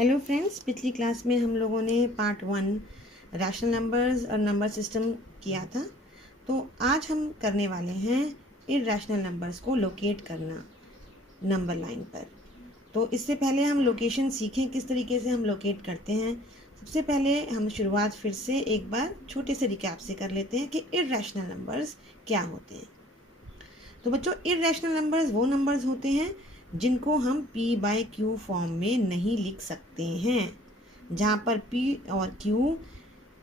Hello friends, पिछली class में हम लोगों ने पार्ट 1 रैशनल नंबर्स और नंबर सिस्टम किया था। तो आज हम करने वाले हैं इरैशनल नंबर्स को लोकेट करना नंबर लाइन पर। तो इससे पहले हम लोकेशन सीखें किस तरीके से हम लोकेट करते हैं। सबसे पहले हम शुरुआत फिर से एक बार छोटे से रिकैप से कर लेते हैं कि इरैशनल नंबर्स क्या होते हैं। तो बच्चों, इरैशनल नंबर्स वो नंबर्स होते हैं जिनको हम p/q फॉर्म में नहीं लिख सकते हैं, जहाँ पर p और q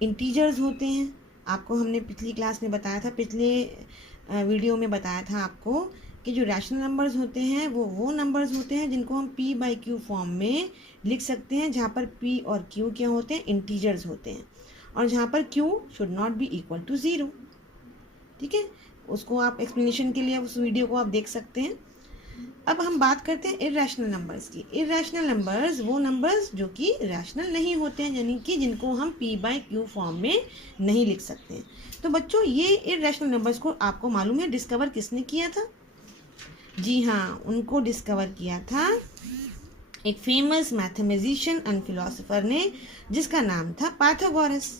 इंटीजर्स होते हैं। आपको हमने पिछली क्लास में बताया था, पिछले वीडियो में बताया था आपको कि जो रैशनल नंबर्स होते हैं वो नंबर्स होते हैं जिनको हम p/q फॉर्म में लिख सकते हैं, जहाँ पर p और q क्या होते हैं, इंटीजर्स होते हैं, और जहाँ पर q should not be equal to 0। ठीक है, उसको आप एक्सप्लेनेशन के लिए उस वीडियो को आप देख सकते हैं। अब हम बात करते हैं इरैशनल नंबर्स की। इरैशनल नंबर्स वो नंबर्स जो कि रैशनल नहीं होते हैं, यानी कि जिनको हम p/q फॉर्म में नहीं लिख सकते हैं। तो बच्चों, ये इरैशनल नंबर्स को आपको मालूम है डिस्कवर किसने किया था? जी हाँ, उनको डिस्कवर किया था एक फेमस मैथमेटिशियन एंड फिलोसोफर ने, जिसका नाम था पाइथागोरस।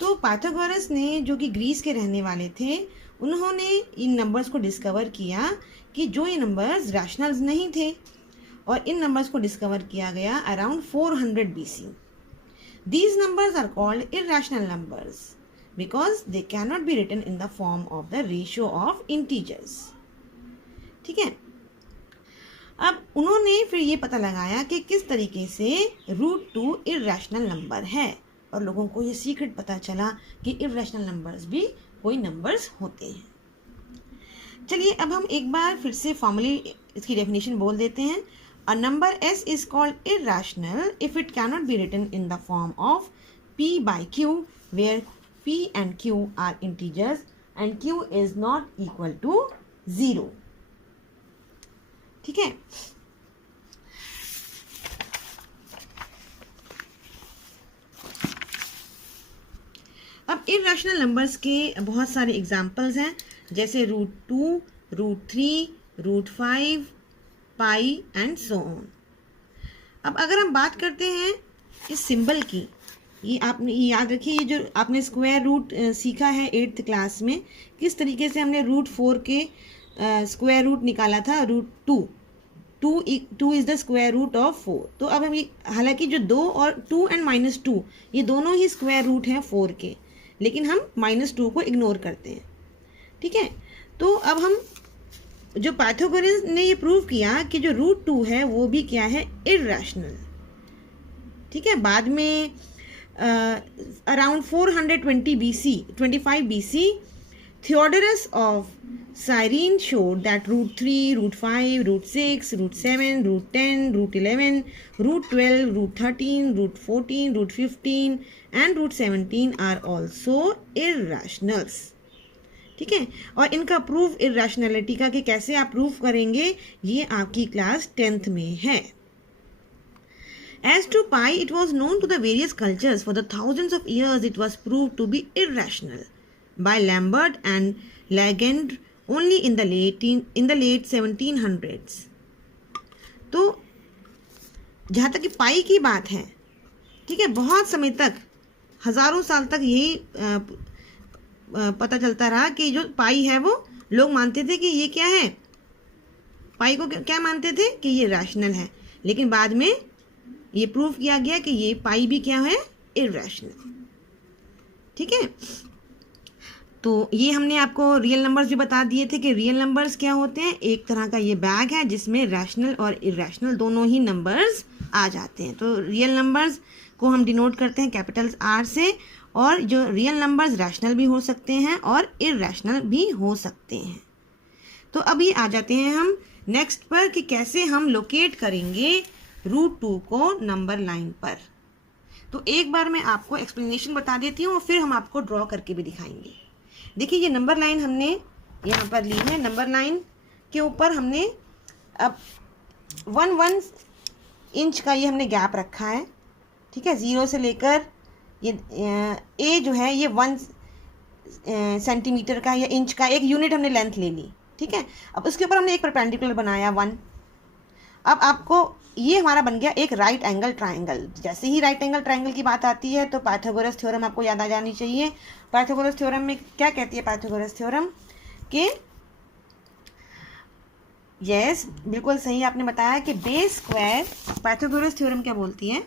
तो पाइथागोरस ने, जो कि ग्रीस के रहने वाले थे, उन्होंने इन नंबर्स को डिस्कवर किया कि जो ये नंबर्स रैशनल्स नहीं थे, और इन नंबर्स को डिस्कवर किया गया around 400 BC। These numbers are called irrational numbers because they can not be written in the form of the ratio of integers. ठीक है, अब उन्होंने फिर ये पता लगाया कि किस तरीके से √2 इरैशनल नंबर है, और लोगों को ये सीक्रेट पता चला कि इरैशनल नंबर्स भी कोई नंबर्स होते हैं। चलिए, अब हम एक बार फिर से फॉर्मली इसकी डेफिनेशन बोल देते हैं। A number s is called irrational if it can not be written in the form of p/q where p and q are integers and q is not equal to 0। ठीक है, अब irrational numbers के बहुत सारे examples हैं, जैसे √2, √3, √5, पाई and so on. अब अगर हम बात करते हैं इस सिंबल की, ये आपने याद रखिए, ये जो आपने स्क्वायर रूट सीखा है 8th क्लास में, किस तरीके से हमने √4 के स्क्वायर रूट निकाला था, √2। 2 is the square root of 4। तो अब हम, हालांकि जो 2 और 2 एंड -2 ये दोनों ही स्क्वायर रूट हैं 4 के, लेकिन हम -2 को इग्नोर करते हैं। ठीक है, तो अब हम, जो पाइथागोरस ने ये प्रूव किया कि जो √2 है वो भी क्या है, इरैशनल। ठीक है, बाद में around 425 BC Theodorus of Cyrene showed that √3, √5, √6, √7, √10, √11, √12, √13, √14, √15 and √17 are also irrationals। ठीक है, और इनका प्रूफ इरैशनैलिटी का कि कैसे आप प्रूफ करेंगे, ये आपकी क्लास 10th में है। As to pi, it was known to the various cultures for the thousands of years. It was proved to be irrational by Lambert and Legendre only in the late 1700s। तो जहाँ तक कि पाई की बात है, ठीक है, बहुत समय तक, हजारों साल तक यही पता चलता रहा कि जो पाई है वो लोग मानते थे कि ये क्या है, पाई को क्या मानते थे कि ये रैशनल है, लेकिन बाद में ये प्रूव किया गया कि ये पाई भी क्या है, इरैशनल। ठीक है, तो ये हमने आपको रियल नंबर्स भी बता दिए थे कि रियल नंबर्स क्या होते हैं। एक तरह का ये बैग है जिसमें रैशनल और इरैशनल दोनों ही नंबर्स आ जाते हैं। तो रियल नंबर्स को हम डिनोट करते हैं कैपिटल्स R से, और जो रियल नंबर्स रैशनल भी हो सकते हैं और इरैशनल भी हो सकते हैं। तो अभी आ जाते हैं हम नेक्स्ट पर कि कैसे हम लोकेट करेंगे √2 को नंबर लाइन पर। तो एक बार मैं आपको एक्सप्लेनेशन बता देती हूँ और फिर हम आपको ड्रॉ करके भी दिखाएंगे। देखिए, ये नंबर लाइन हमने यहाँ पर ली है। नंबर लाइन के ऊपर हमने अब 1 इंच का ये हमने गैप रखा है। ठीक है, 0 से लेकर ये ए जो है ये 1 सेंटीमीटर का या इंच का एक यूनिट हमने लेंथ ले ली। ठीक है, अब उसके ऊपर हमने एक परपेंडिकुलर बनाया 1। अब आपको ये हमारा बन गया एक राइट एंगल ट्राइंगल। जैसे ही राइट एंगल ट्राइंगल की बात आती है तो पाइथागोरस थ्योरम आपको याद आ जानी चाहिए। पाइथागोरस थ्योरम में क्या कहती है पाइथागोरस थ्योरम कि यस बिल्कुल सही आपने बताया कि बेस स्क्वायर, पाइथागोरस थ्योरम क्या बोलती है,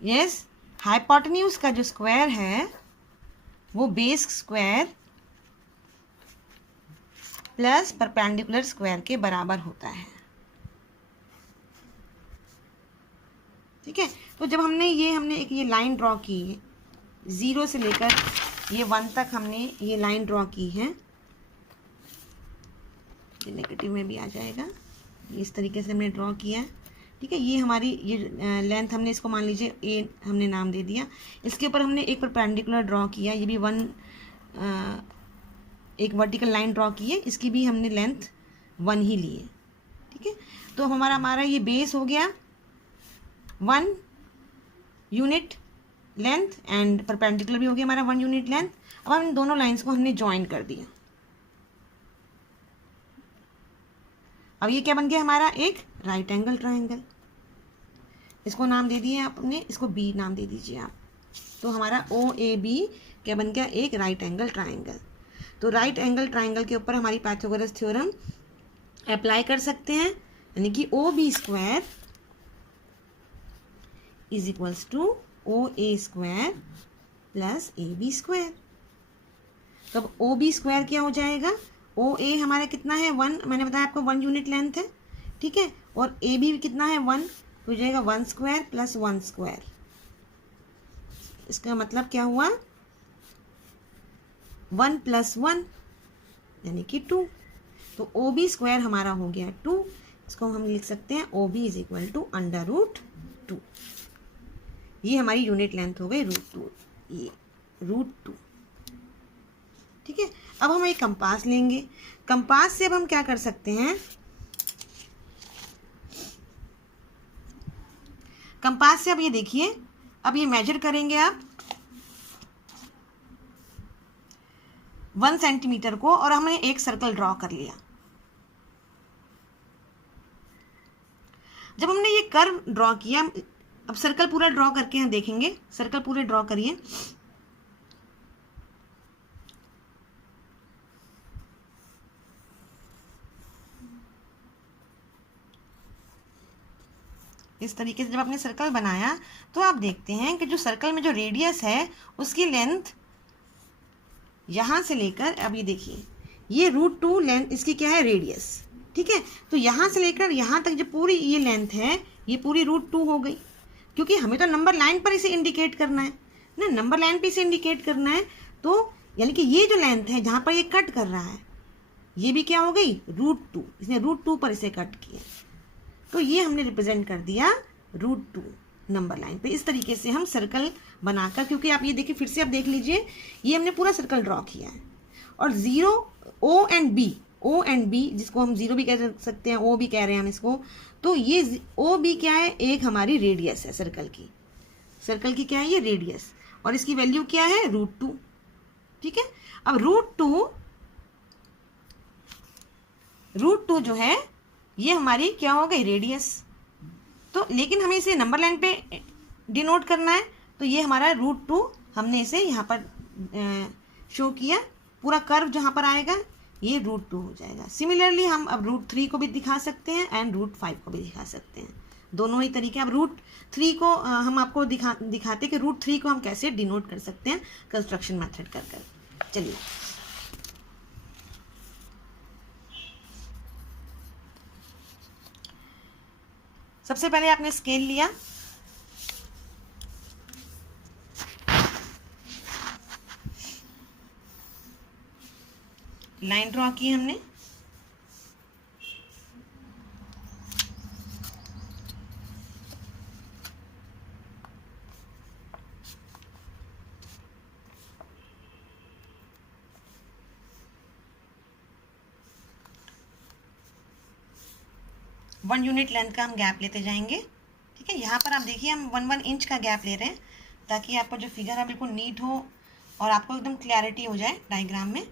यस हाइपोटेन्यूज का जो स्क्वायर है वो base square plus perpendicular square के बराबर होता है। ठीक है, तो जब हमने एक ये लाइन ड्रॉ की है, 0 से लेकर ये 1 तक हमने ये लाइन ड्रॉ की है, ये नेगेटिव में भी आ जाएगा, इस तरीके से हमने ड्रॉ किया है। ठीक है, ये हमारी ये लेंथ हमने इसको मान लीजिए ए हमने नाम दे दिया। इसके ऊपर हमने एक परपेंडिकुलर ड्रॉ किया, ये भी एक वर्टिकल लाइन ड्रॉ की है, इसकी भी हमने लेंथ 1 ही ली है। ठीक है, तो हमारा ये बेस हो गया 1 यूनिट लेंथ एंड परपेंडिकुलर भी हो गया हमारा 1 यूनिट लेंथ। अब हम इन दोनों लाइंस को हमने ज्वाइन कर दिया। अब ये क्या बन गया हमारा एक राइट एंगल ट्राइंगल। इसको नाम दे दिए आपने, इसको बी नाम दे दीजिए आप। तो हमारा OAB क्या बन गया, एक राइट एंगल ट्राइंगल। तो राइट एंगल ट्राइंगल के ऊपर हमारी पाइथागोरस थ्योरम अप्लाई कर सकते हैं, यानी कि OB square is equals to OA square plus AB square. तब OB स्क्वायर क्या हो जाएगा, OA हमारा कितना है 1, मैंने बताया आपको 1 यूनिट लेंथ है। ठीक है, और AB भी कितना है 1, तो हो जाएगा 1 स्क्वायर प्लस 1 स्क्वायर। इसका मतलब क्या हुआ 1 प्लस 1 यानी कि 2। तो OB स्क्वायर हमारा हो गया 2। इसको हम लिख सकते हैं OB इज इक्वल टू √2। ये हमारी यूनिट लेंथ हो गई √2, ये √2। ठीक है, अब हम एक कंपास लेंगे। कंपास से अब हम क्या कर सकते हैं, कंपास से अब ये देखिए, अब ये मेजर करेंगे आप 1 सेंटीमीटर को, और हमने एक सर्कल ड्रॉ कर लिया। जब हमने ये कर्व ड्रॉ किया, अब सर्कल पूरा ड्रॉ करके हम देखेंगे, सर्कल पूरे ड्रॉ करिए। इस तरीके से जब आपने सर्कल बनाया तो आप देखते हैं कि जो सर्कल में जो रेडियस है उसकी लेंथ यहाँ से लेकर, अब ये देखिए ये √2 लेंथ इसकी क्या है रेडियस। ठीक है, तो यहाँ से लेकर यहाँ तक जो पूरी ये लेंथ है ये पूरी √2 हो गई, क्योंकि हमें तो नंबर लाइन पर इसे इंडिकेट करना है ना, नंबर लाइन पे इसे इंडिकेट करना है। तो यानी कि ये जो लेंथ है जहाँ पर ये कट कर रहा है ये भी क्या हो गई √2, इसने √2 पर इसे कट किया, तो ये हमने रिप्रेजेंट कर दिया √2 नंबर लाइन पे। इस तरीके से हम सर्कल बनाकर, क्योंकि आप ये देखिए फिर से आप देख लीजिए ये हमने पूरा सर्कल ड्रॉ किया है, और 0 O एंड B जिसको हम 0 भी कह सकते हैं, O भी कह रहे हैं हम इसको, तो ये OB क्या है, एक हमारी रेडियस है सर्कल की। सर्कल की क्या है ये रेडियस, और इसकी वैल्यू क्या है √2। ठीक है, अब √2 जो है ये हमारी क्या हो गई रेडियस। तो लेकिन हमें इसे नंबर लाइन पे डिनोट करना है, तो ये हमारा √2 हमने इसे यहाँ पर शो किया, पूरा कर्व जहाँ पर आएगा ये √2 हो जाएगा। सिमिलरली हम अब √3 को भी दिखा सकते हैं एंड √5 को भी दिखा सकते हैं, दोनों ही तरीके। अब √3 को हम आपको दिखाते कि √3 को हम कैसे डिनोट कर सकते हैं कंस्ट्रक्शन मेथड कर। चलिए सबसे पहले आपने स्केल लिया, लाइन ड्रॉ की हमने, वन यूनिट लेंथ का हम गैप लेते जाएंगे। ठीक है, यहाँ पर आप देखिए हम 1 इंच का गैप ले रहे हैं ताकि आपका जो फिगर है बिल्कुल नीट हो और आपको एकदम क्लैरिटी हो जाए डायग्राम में।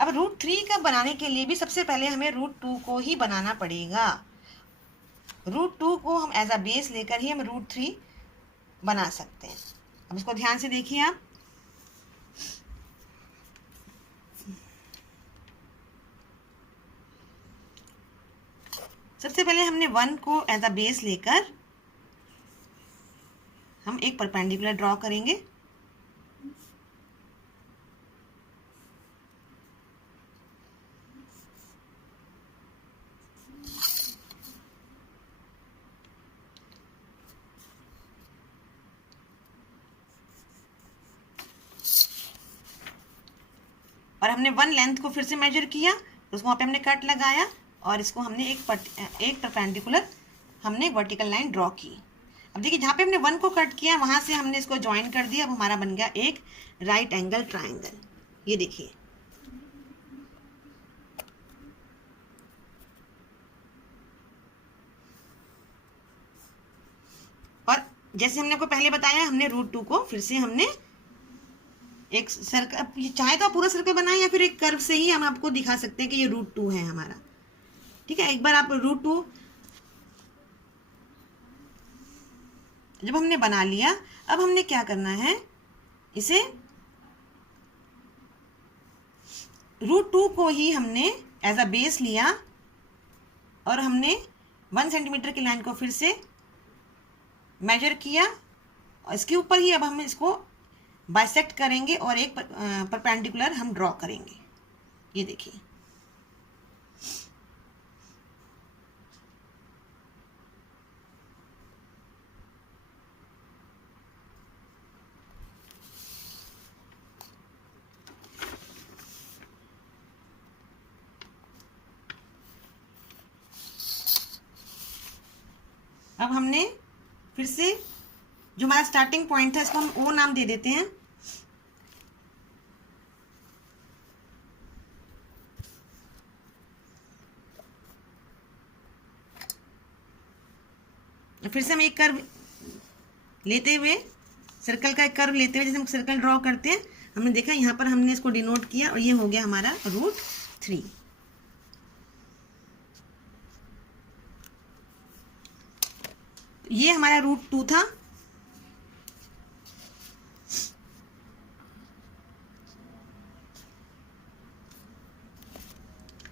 अब रूट 3 का बनाने के लिए भी सबसे पहले हमें रूट 2 को ही बनाना पड़ेगा। रूट 2 को हम एज अ बेस लेकर ही हम रूट 3 बना सकते हैं। अब इसको ध्यान से देखिए आप। सबसे पहले हमने 1 को एज अ बेस लेकर हम एक परपेंडिकुलर ड्रॉ करेंगे। और हमने 1 लेंथ को फिर से मेजर किया, उसको वहाँ पे हमने कट लगाया और इसको हमने एक परपेंडिकुलर हमने वर्टिकल लाइन ड्रॉ की। अब देखिए जहाँ पे हमने 1 को कट किया वहाँ से हमने इसको ज्वाइन कर दिया। अब हमारा बन गया एक राइट एंगल ट्राइंगल। ये देखिए, और जैसे हमने को पहले बताया, हमने रूट 2 को फिर से हमने एक सर्कल, चाहे तो आप पूरा सर्कल बनाएं या फिर एक कर्व से ही हम आपको दिखा सकते हैं कि ये रूट 2 है हमारा। ठीक है, एक बार आप रूट 2 जब हमने बना लिया, अब हमने क्या करना है, इसे रूट 2 को ही हमने एज अ बेस लिया और हमने 1 सेंटीमीटर की लाइन को फिर से मेजर किया और इसके ऊपर ही अब हम इसको बाइसेक्ट करेंगे और एक परपेंडिकुलर हम ड्रॉ करेंगे। ये देखिए, अब हमने फिर से जो हमारा स्टार्टिंग पॉइंट था इसको हम ओ नाम दे देते हैं। फिर से हम एक कर्व लेते हुए, सर्कल का एक कर्व लेते हुए जैसे हम सर्कल ड्रॉ करते हैं, हमने देखा यहाँ पर हमने इसको डिनोट किया और ये हो गया हमारा रूट 3। ये हमारा रूट 2 था।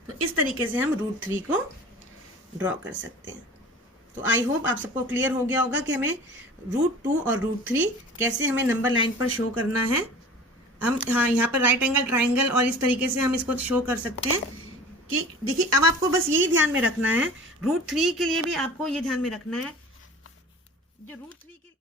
तो इस तरीके से हम रूट 3 को ड्रॉ कर सकते हैं। तो आई होप आप सबको क्लियर हो गया होगा कि हमें रूट 2 और रूट 3 कैसे हमें नंबर लाइन पर शो करना है। हम हाँ यहाँ पर राइट एंगल ट्राइंगल और इस तरीके से हम इसको शो कर सकते हैं कि देखिए, अब आपको बस यही ध्यान में रखना है, रूट 3 के लिए भी आपको ये ध्यान में रखना है, जो रूट 3 के